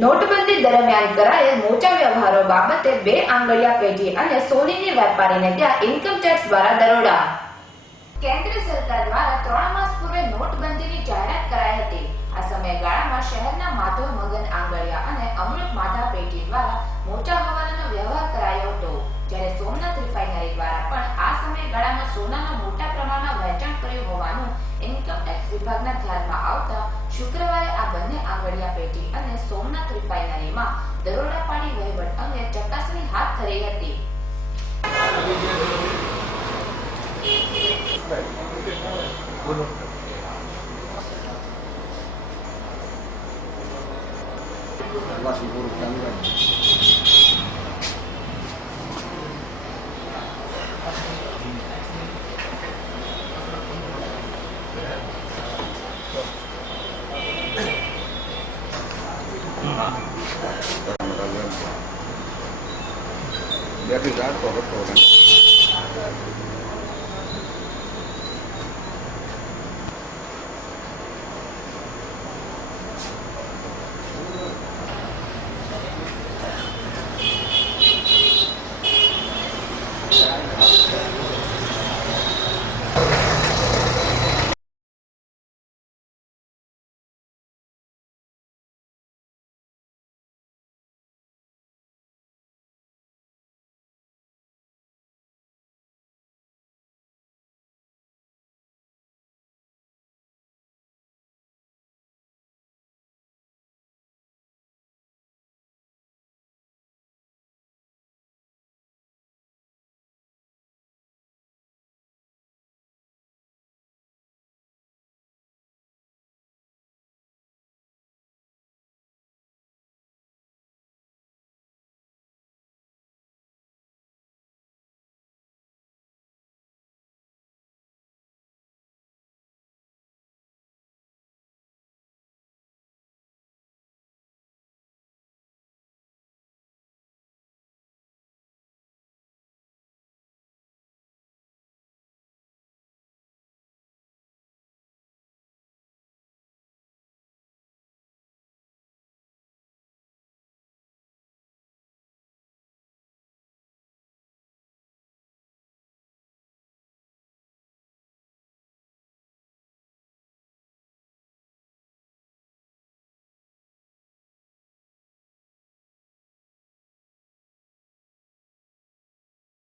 નોટબંધી દરમિયાન કરાયેલ મોટા વ્યવહારો બાબતે 2 આંગળિયા પેઢી અને સોનીની વેપારીને ત્યાં ઇન્કમટેક્સ દ્વારા દરોડા। કેન્દ્ર સરકાર દ્વારા 3 માસ પૂર્વે નોટબંધીની જાહેરાત કરાઈ હતી। આ સમયગાળામાં શહેરના માધવ મગન આંગળિયા અને અમૃત માધા પેઢી દ્વારા મોટા હવાલાનો વ્યવહાર કરાયો હતો, જ્યારે સોમનાથ રિફાઇનરી દ્વારા પણ આ સમયગાળામાં સોનાનું મોટા પ્રમાણમાં વેચાણ કર્યું હોવાનું ઇન્કમટેક્સ વિભાગના ધ્યાનમાં આવતા શુક્રવારે આ બંને આંગળિયા પેઢી અને સોમનાથ રિફાઇનરીમાં દરોડા પાડી વહીવટ અંગે ચકાસણી હાથ ધરી હતી। Biar tidak kotor.